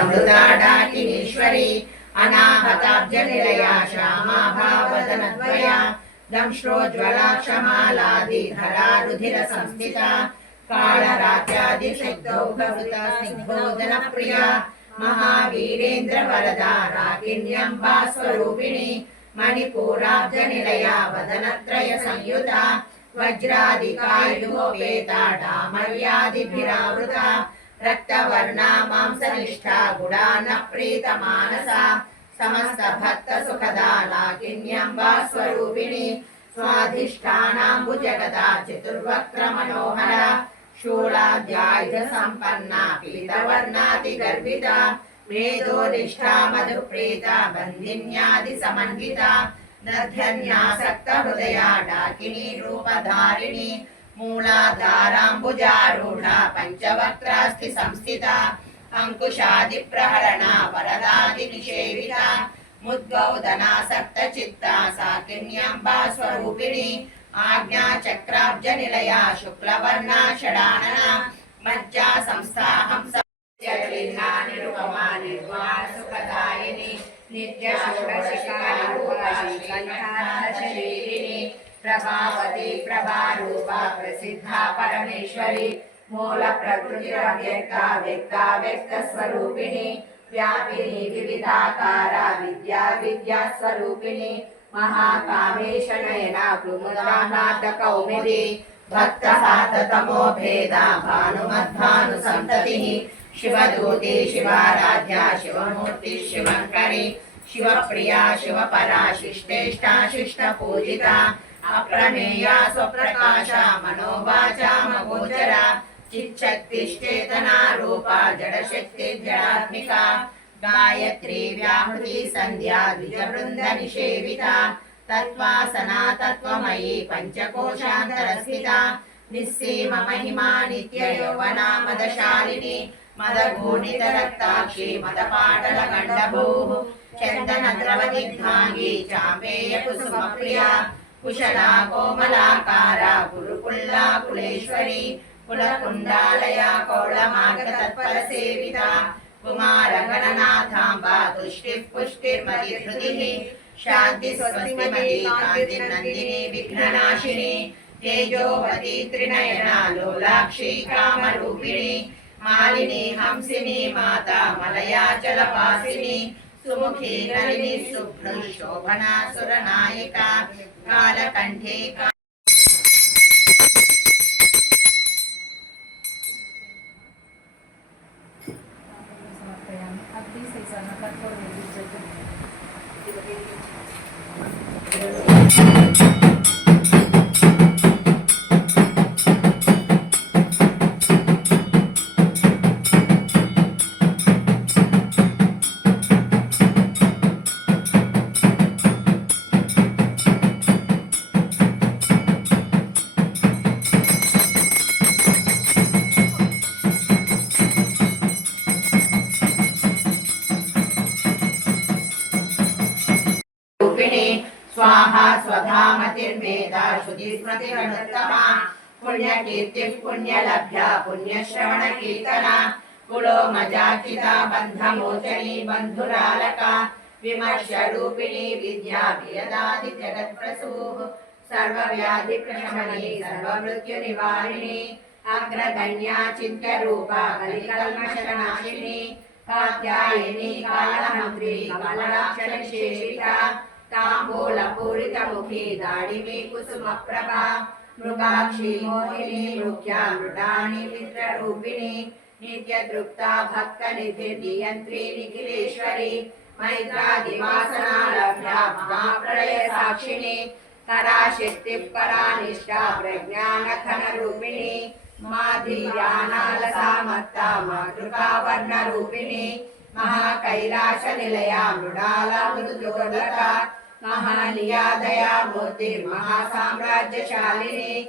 अमृताडाकिनीश्वरी अनाहताब्जनिलया श्यामा भावदनद्वया दंश्रोज्ज्वला क्षमालादिधरा रुधिरसंस्थिता कालरात्यादिशक्तौघवृता स्निग्धोदनप्रिया महावीरेन्द्रवरदा राकिन्यम्बा स्वरूपिणी मणिपूराब्जनिलया वदनत्रय संयुता वज्रादिकायुगोपेता डामर्यादिभिरावृता रक्तवर्णा मांसनिष्ठा गुडान्नप्रीतमानसा समस्त भक्त सुखदा लाकिन्यम्बा स्वरूपिणी स्वाधिष्ठानाम्बुजगदा चतुर्वक्त्र मनोहरा शूलाद्यायुध संपन्ना पीतवर्णातिगर्भिता मेधोनिष्ठा मधुप्रीता बन्धिन्यादि समन्विता दध्यन्यासक्त हृदया डाकिनी रूपधारिणी मूलाधाराम्बुजारूढा पंचवक्त्रास्ति संस्थिता अंकुशादिप्रहरणा वरदादिनिषेविता मुद्गौदनासक्तचित्ता साकिन्यम्बा स्वरूपिणी आज्ञाचक्राब्जनिलया शुक्लवर्णा षडानना मज्जा संस्थाहंस निरुपमा निर्वाण सुखदायिनी नित्यशूरशिखारूपा प्रभावती प्रभारूपा प्रसिद्धा परमेश्वरी मूल प्रकृतिरव्यक्ता व्यक्ता व्यक्त स्वरूपिणी व्यापिनी विविधाकारा विद्या विद्या स्वरूपिणी महाकामेश नयना कुमुदानाथ कौमुदी भक्तहाततमो भेदा भानुमद्भानुसन्ततिः शिवदूती शिवाराध्या शिवमूर्ति शिवङ्करी शिवप्रिया शिवपरा शिष्टेष्टा शिष्टपूजिता अप्रमेया स्वप्रकाशा मनोवाचा मगोचरा चिच्छक्तिश्चेतना रूपा जडशक्ति जडात्मिका गायत्री व्याहृति संध्या द्विजवृन्द निषेविता तत्त्वासना तत्त्वमयी पंचकोशान्तरस्थिता निस्सीम महिमा नित्य यौवना मदशालिनी मदगूढितरक्ताक्षी मदपाटलगण्डभूः चन्दनद्रवदिग्धाङ्गी चाम्बेय कुसुमप्रिया कुशला कोमलाकारा गुरुकुल्ला कुलेश्वरी कुलकुण्डालया कौलमार्गतत्परसेविता कुमारगणनाथाम्बा तुष्टिः पुष्टिर्मतिहृदिः शान्तिस्वस्तिमती कान्तिर्नन्दिनी विघ्ननाशिनी तेजोवती त्रिनयना लोलाक्षी कामरूपिणी मालिनी हंसिनी माता मलयाचलवासिनी सुमुखी नलिनी शुभ्र शोभना सुरनायिका कालकण्ठे स्वाहा स्वधामतिर्मेधा श्रुतिस्मृतिरनुत्तमा पुण्यकीर्तिः पुण्यलभ्या पुण्यश्रवणकीर्तना कुलो मजाचिता बन्धमोचनी बन्धुरालका विमर्शरूपिणी विद्या वियदादि जगत्प्रसूः सर्वव्याधिप्रशमनी सर्वमृत्युनिवारिणी अग्रगण्या चिन्त्यरूपा कलिकल्मषनाशिनी कात्यायिनी कालहन्त्री कमलाक्षनिषेविता ताम्बूलपूरितमुखी दाडिमी कुसुमप्रभा मृगाक्षी मोहिनी मुख्या मृडानी मित्ररूपिणी नित्यतृप्ता भक्तनिधिर्नियन्त्री निखिलेश्वरी मैत्रादिवासना लभ्या महाप्रलय साक्षिणी पराशक्तिः परानिष्ठा प्रज्ञानघनरूपिणी माधीयानालसामत्ता मातृकावर्णरूपिणी महाकैलासनिलया मृडाला मृदुजोदका महालिया दया मूर्ति महासाम्राज्यशालिनी